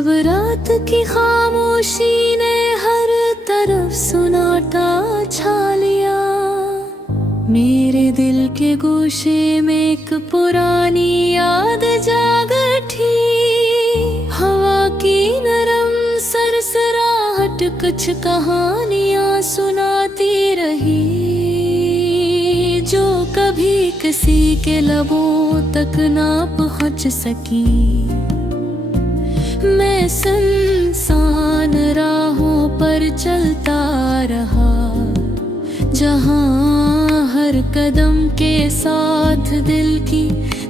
जब रात की खामोशी ने हर तरफ सन्नाटा छा लिया, मेरे दिल के गोशे में एक पुरानी याद जाग उठी। हवा की नरम सरसराहट कुछ कहानियां सुनाती रही, जो कभी किसी के लबों तक ना पहुंच सकी। मैं सुनसान राहों पर चलता रहा, जहां हर कदम के साथ दिल की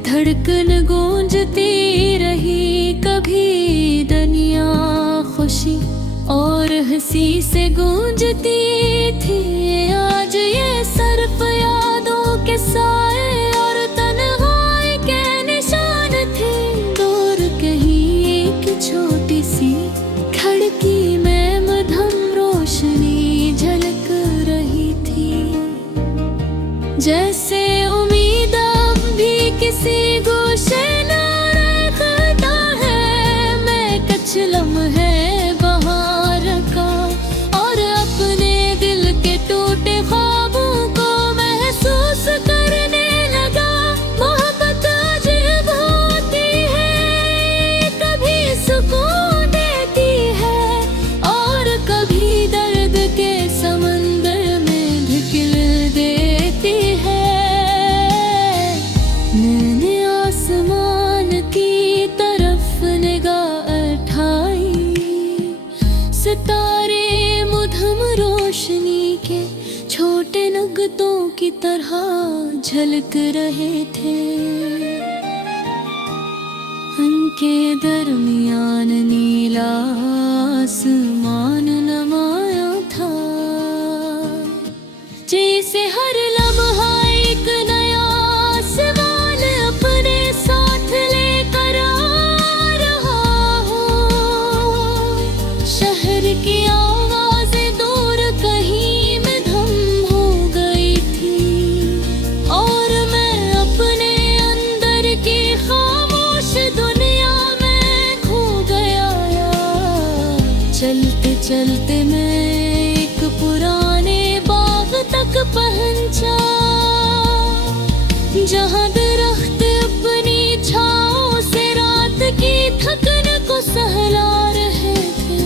धड़कन गूंजती रही। कभी दुनिया खुशी और हंसी से गूंजती थी, आज ये सिर्फ यादों के साए और तन्हाई के निशान थे। दूर कहीं एक छोटी सी खिड़की में मध्यम रोशनी झलक रही थी, जैसे उम्मीद अब भी किसी गोशे न रखता है। मैं कुछ लम्हे बहार का और अपने दिल के टूटे ख्वाबों को महसूस करने लगा। मोहब्बत अजीब होती है, कभी सुकून देती है और कभी दर्द के समंदर में ढकेल देती है। मैंने आसमान की तरफ निगाह उठाई, सितारे मध्यम रोशनी के छोटे नुक्तों की तरह झलक रहे थे। उनके दरमियान नीला आसमान नुमाया था, जैसे हर लम्हा एक नया सवाल अपने साथ लेकर आ रहा हो। शहर की आवाज़ें दूर कहीं में धम हो गई थी, और मैं अपने अंदर की खामोश दुनिया में खो गया। चलते चलते मैं एक पुराने बाग तक पहुंचा, जहां दरख्त अपनी छाओं से रात की थकन को सहला रहे थे।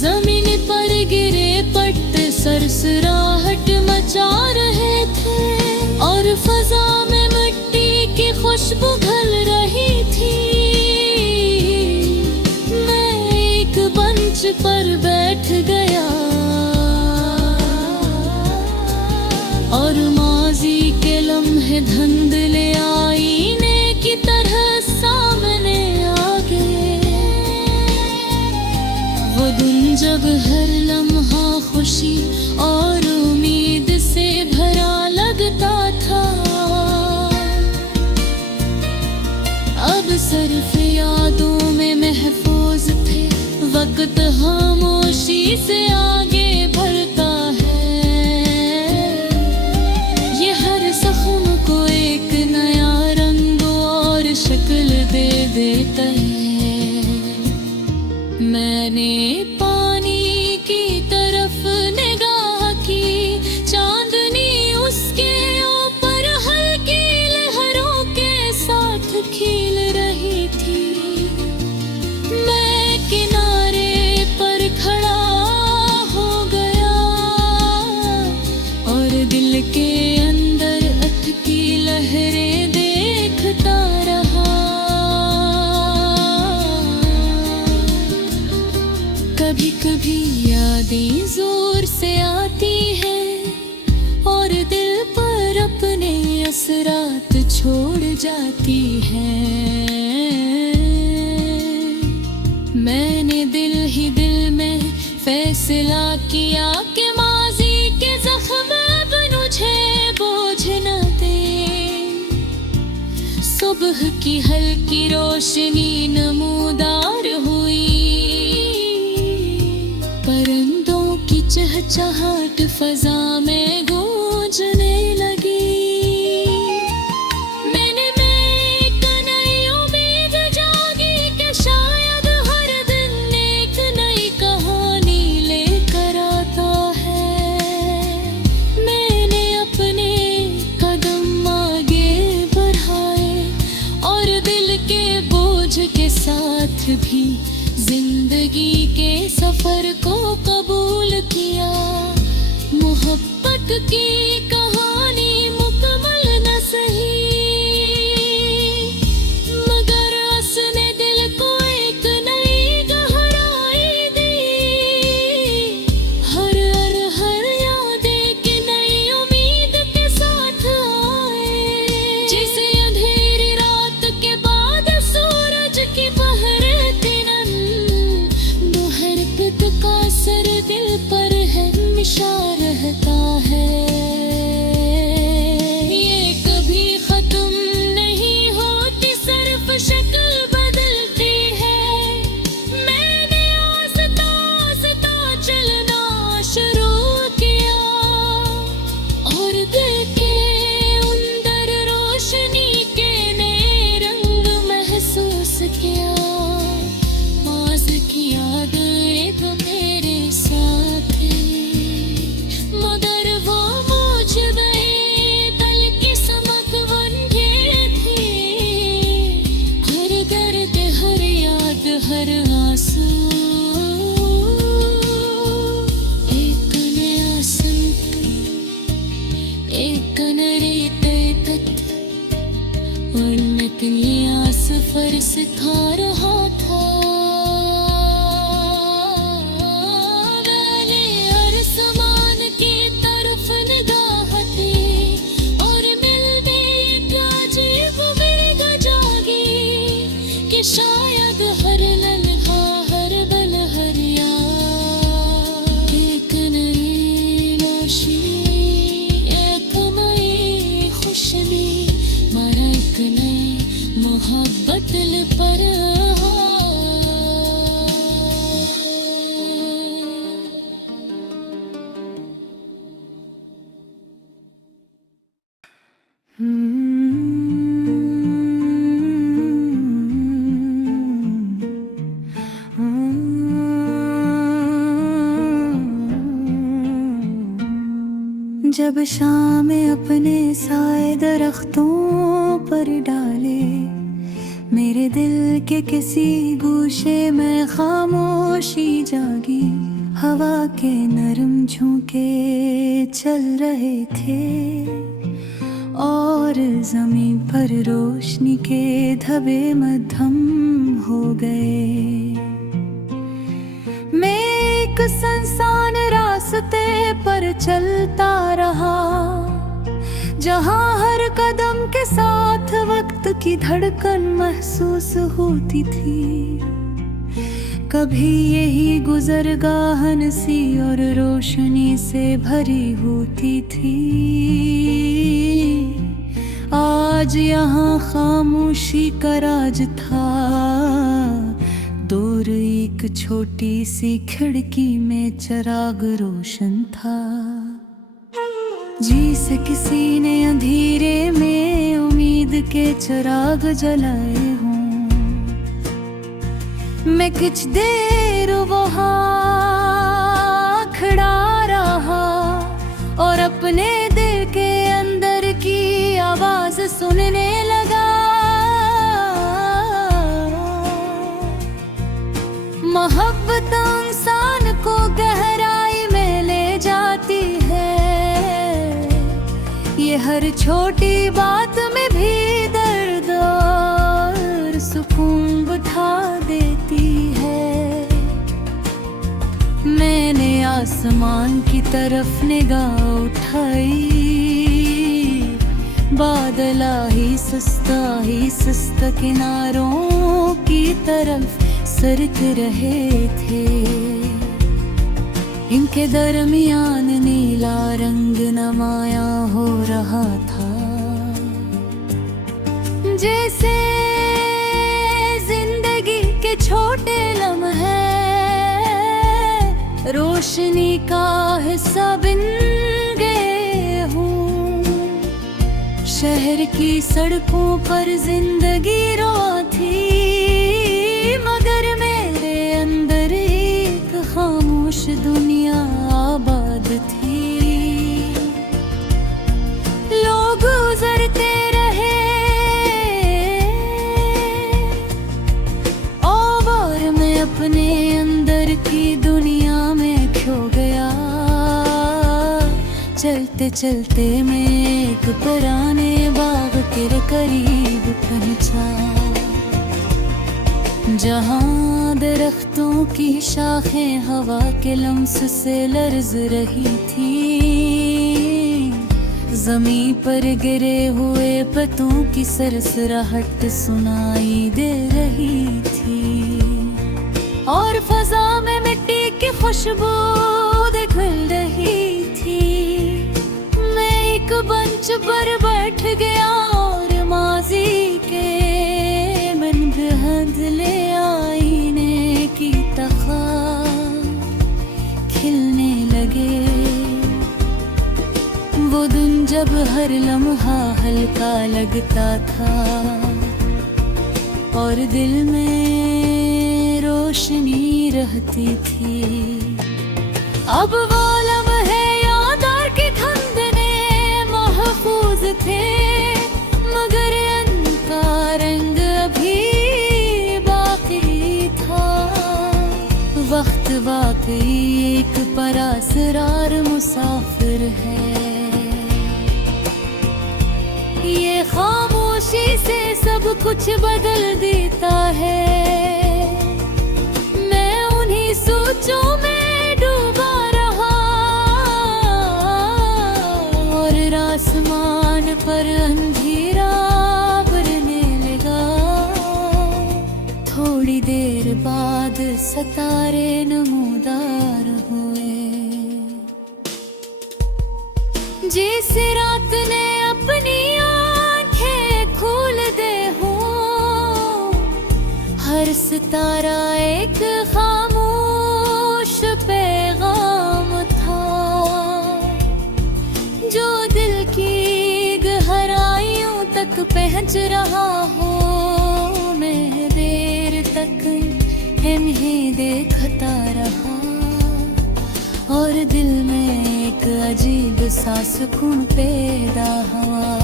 जमीन पर गिरे पत्ते सरसराहट मचा रहे थे, और फजा में मिट्टी की खुशबू घुल रही थी। मैं एक बेंच पर बैठ गया और माजी के लम्हे धुंधले आईने की तरह सामने आ गए। वो दिन जब हर लम्हा खुशी और उम्मीद से भरा लगता था, अब सिर्फ यादों में महफूज थे। वक्त खामोशी से आगे बढ़ता है, ये हर जख्म को एक नया रंग और शक्ल दे देता है। मैंने पानी की तरफ निगाह की, चांदनी उसके ऊपर हल्की लहरों के साथ खिल रही थी। मैं किनारे पर खड़ा हो गया और दिल के अंदर अटकी लहरें देखता रहा। कभी कभी यादें जोर से आती हैं और दिल पर अपने असरात छोड़ जाती हैं। मैंने दिल ही दिल में फैसला किया कि माजी के जख्म अब मुझे बोझ न दे। सुबह की हल्की रोशनी नमूदार हुई, परिंदों की चहचहाट फजा में गूंजने लगी। मैंने एक नई उम्मीद जागी कि शायद हर दिन सफर को कबूल किया। मोहब्बत की कहानी मुकम्मल न सही, मगर उसने दिल को एक नई गहराई दी। हर यादें की नई उम्मीद के साथ आए, जैसे अंधेरी रात के बाद सूरज की पहरे तिनन। मोहब्बत का असर दिल पर है हमेशा रहता है। ये कभी खत्म नहीं होती, सिर्फ शक्ल बदलती है। मैंने आस्ता आस्ता चलना शुरू किया, और दिल के अंदर रोशनी के नए रंग महसूस किया। आज की याद एक मेरे साथ है, मगर वो मुझ में कल की समक बन गई थी। हर दर्द, हर याद, हर आंसू एक नया संत, एक नई तक और नया सफर सिखा रहा था। शायद हर लम्हा, हर पल, हर याद एक नई रोशनी, एक नई खुशनी, मारा एक नई मोहब्बत पर। जब शाम अपने साए दरख्तों पर डाले, मेरे दिल के किसी गोशे में खामोशी जागी। हवा के नरम झोंके चल रहे थे, और जमीन पर रोशनी के धब्बे मद्धम हो गए। मैं एक सुनसान रास्ते पर चलता रहा, जहाँ हर कदम के साथ वक्त की धड़कन महसूस होती थी। कभी यही गुजरगाह हंसी और रोशनी से भरी होती थी। आज यहाँ खामोशी का राज था। दूर एक छोटी सी खिड़की में चिराग रोशन था, जिसे किसी ने अंधेरे में उम्मीद के चिराग जलाए हों। मैं कुछ देर वहाँ खड़ा रहा और अपने दिल के अंदर की आवाज सुनने लगा। मोहब्बत इंसान को गहराई में ले जाती है, ये हर छोटी बात में भी दर्द और सुकून बिठा देती है। मैंने आसमान की तरफ निगाह उठाई, बादल ही सुस्त किनारों की तरफ सरक रहे थे। इनके दरमियान नीला रंग नमाया हो रहा था, जैसे जिंदगी के छोटे लम्हे रोशनी का हिस्सा बन गए हूँ। शहर की सड़कों पर जिंदगी रो थी, मगर मेरे अंदर एक खामोश दुनिया आबाद थी। लोग गुजरते रहे और मैं अपने अंदर की दुनिया चलते चलते मैं एक पुराने बाग के करीब पहुंचा, जहाँ दरख्तों की शाखें हवा के लम्स से लर्ज रही थी। ज़मीं पर गिरे हुए पत्तों की सरसराहट सुनाई दे रही थी, और फजा में मिट्टी की खुशबू घुल रही थी। मैं एक बंच पर बैठ गया और माजी के मन बदले आईने की तखा खिलने लगे। वो दिन जब हर लम्हा हल्का लगता था और दिल में रोशनी रहती थी। अब वो लम्हे यादार की ठंडने महफूज थे, मगर उनका रंग अभी बाकी था। वक्त वाकई एक परासरार मुसाफिर है, ये खामोशी से सब कुछ बदल देता है। मैं उन्हीं सोचों में डूबा रहा और आसमान पर अंधेरा भरने लगा। थोड़ी देर बाद सितारे नमूदार हुए, जैसे रात ने अपनी आंखें खोल दे हो। हर सितारा एक खामोश पैगाम था, जो दिल की गहराइयों तक पहुंच रहा हो। मैं देर तक इन्हें देखता रहा और दिल में एक अजीब सा सुकून पैदा हुआ,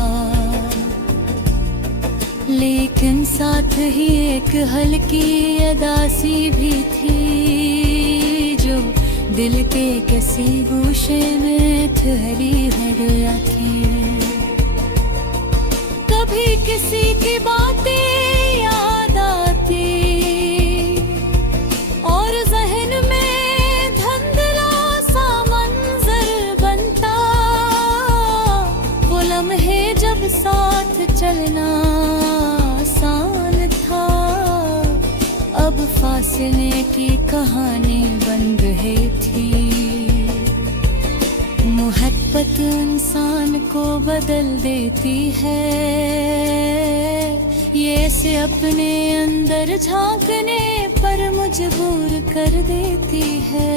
लेकिन साथ ही एक हल्की अदासी भी थी, जो दिल के किसी गोशे में ठहरी गया थी। कभी किसी की बातें याद आती और जहन में धुंधला सा मंजर बनता। वो लम्हे जब साथ चलना आसान था, अब फासले की कहानी बन रही थी। मोहब्बत इंसान को बदल देती है, ये से अपने अंदर झांकने पर मजबूर कर देती है।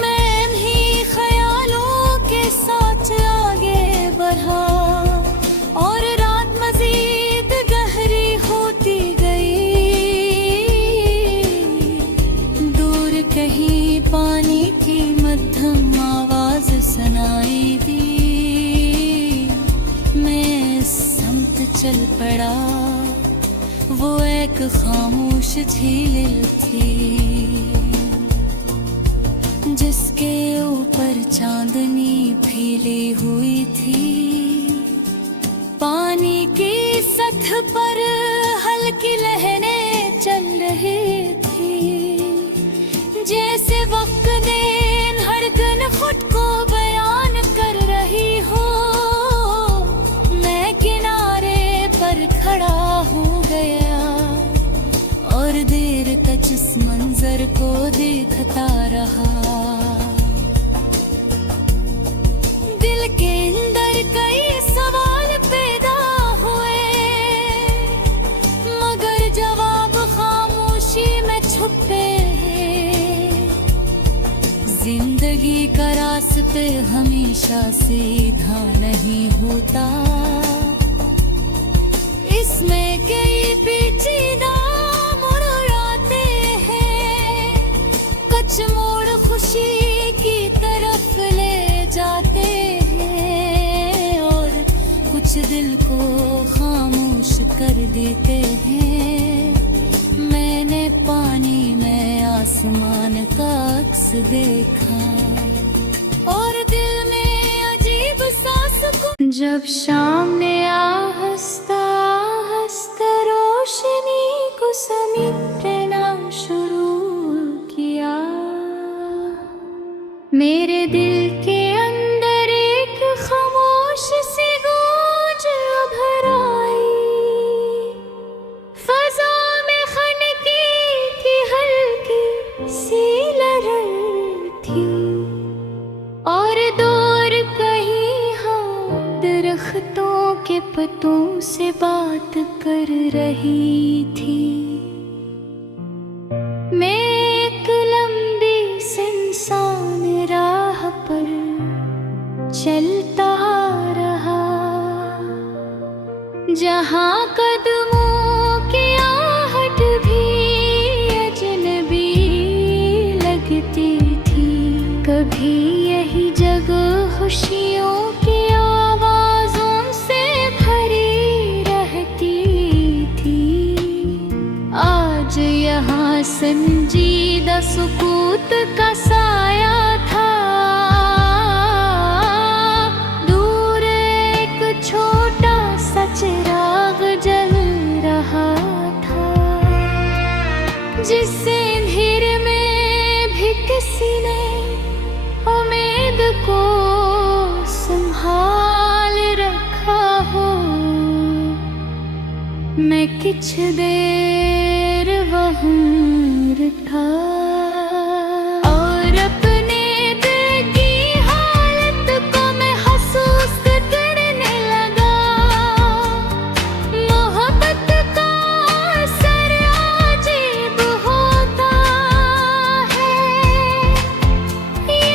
मैं इन्हीं ख्यालों के साथ आगे बढ़ा और रात मजीद गहरी होती गई। दूर कहीं पानी की मध्यम आवाज सुनाई दी। मैं समत चल पड़ा, वो एक खामोश झील थी, जिसके ऊपर चांदनी फैली हुई थी। पानी की सतह पर हल्की लहरें चल रही थी, जैसे वक्त ने धड़कन खुद को बयान कर रही हो। मैं किनारे पर खड़ा हो गया और देर तक इस मंजर को देखता रहा। दिल के अंदर कई सवाल पैदा हुए, मगर जवाब खामोशी में छुपे हैं। जिंदगी का रास्ते हमेशा सीधा नहीं होता, इसमें कई पेचीदा मोड़ आते हैं। कुछ मोड़ खुशी की तरफ ले जाते हैं और कुछ दिल को खामोश कर देते हैं। मैंने पानी में आसमान का अक्स देखा और दिल में जब शाम ने आहिस्ता आहिस्ता रोशनी को समेटना शुरू किया, मेरे दिल के अंदर एक खामोश सी गूंज उभर आई। फजा में खनकी की हल्की सी लहर थी और दूर कहीं हाँ दरख्तों के पत्तों से बात कर रही थी। मैं एक लंबी सुनसान राह पर चलता रहा, जहाँ कदमों की आहट भी अजनबी लगती थी। कभी यही जगह खुशियों की आवाज़ों से भरी रहती थी, आज यहाँ संजीदा सुकूत का साया था। दूर एक छोटा सा चिराग जल रहा था, जिससे अंधेरे में भी किसी ने उम्मीद को संभाल रखा हो। मैं कुछ देर वहाँ रुका और अपने दिल की हालत को महसूस करने लगा। मोहब्बत का असर अजीब होता है, ये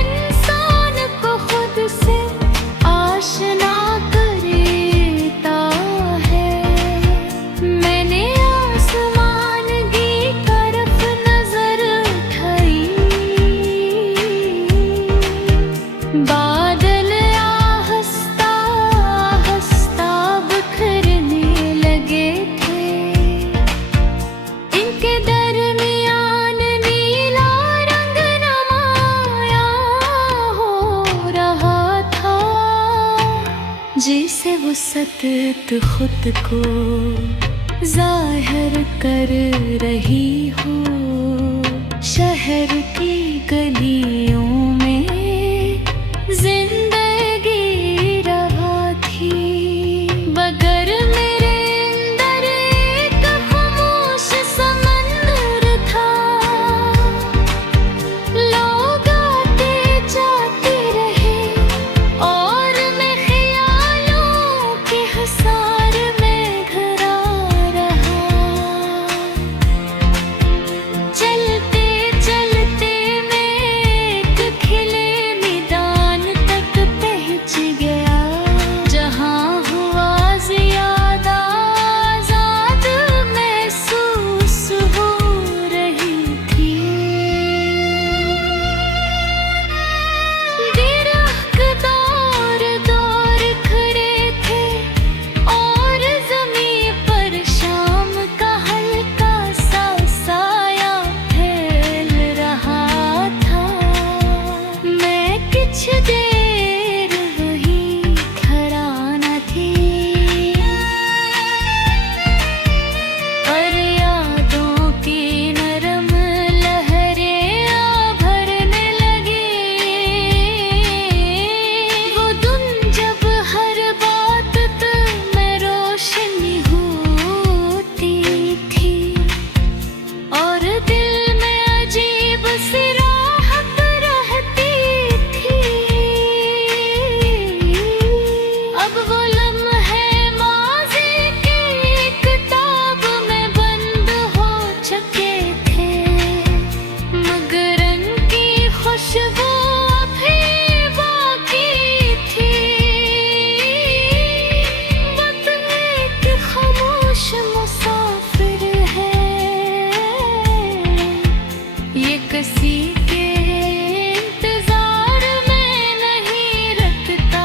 इंसान को खुद से आशना करता है। मैंने आसमान की तरफ नजर उठाई, बादल आहिस्ता आहिस्ता बिखरने लगे थे। इनके दरमियान नीला रंग नुमाया हो रहा था, जिसे वो सतत खुद को जाहिर कर रही हो। शहर की गलियों में जिंदगी रवा थी, मगर मेरे अंदर एक खामोश समंदर था। लोग आते जाते रहे और मैं ख्यालों के हसार में घरा रहा। चलते चलते मैं एक खिले मैदान तक पहुंच गया, जहां हुआ ज्यादा आजाद महसूस हो रही थी। दरख्त दौर खड़े थे और ज़मीन पर शाम का हल्का सा साया फैल रहा था। मैं कुछ देर वहीं खड़ा न थी और यादों की नरम लहरें आ भरने लगी। वो धुन जब हर बात में रोशनी होती थी और दिल में अजीब सी राहत रहती थी। अब वो लम्हे माज़ी की किताब में बंद हो चुके थे, मगर उनकी खुशबू अभी बाकी थी। वक्त एक खामोश मुसाफिर है, ये किसी के इंतजार में नहीं रखता।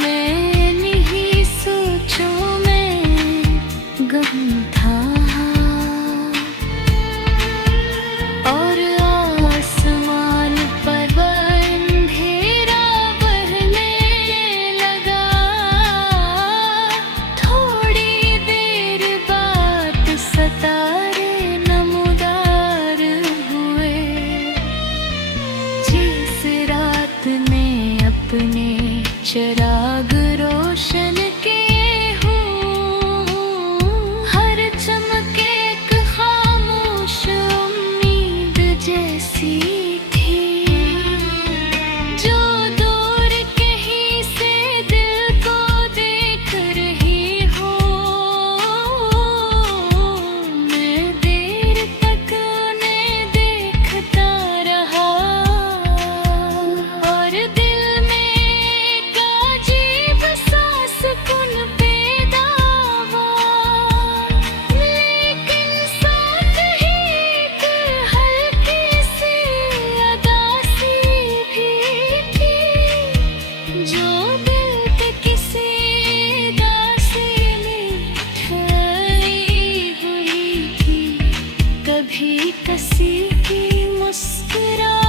मैं नहीं सोचूं में गम था और आसमान पर अंधेरा चिराग रोशन के हो, हर चमके एक खामोश उम्मीद जैसी थी, जो दूर कहीं से दिल को देख रही हो। मैं देर तक उन्हें देखता रहा और दिल में एक अजीब सा सुकून पैदा हुआ, लेकिन साथ ही एक हल्की सी उदासी भी थी, जो दिल के किसी दासी में ठहरी हुई थी। कभी किसी की मुस्कुराहट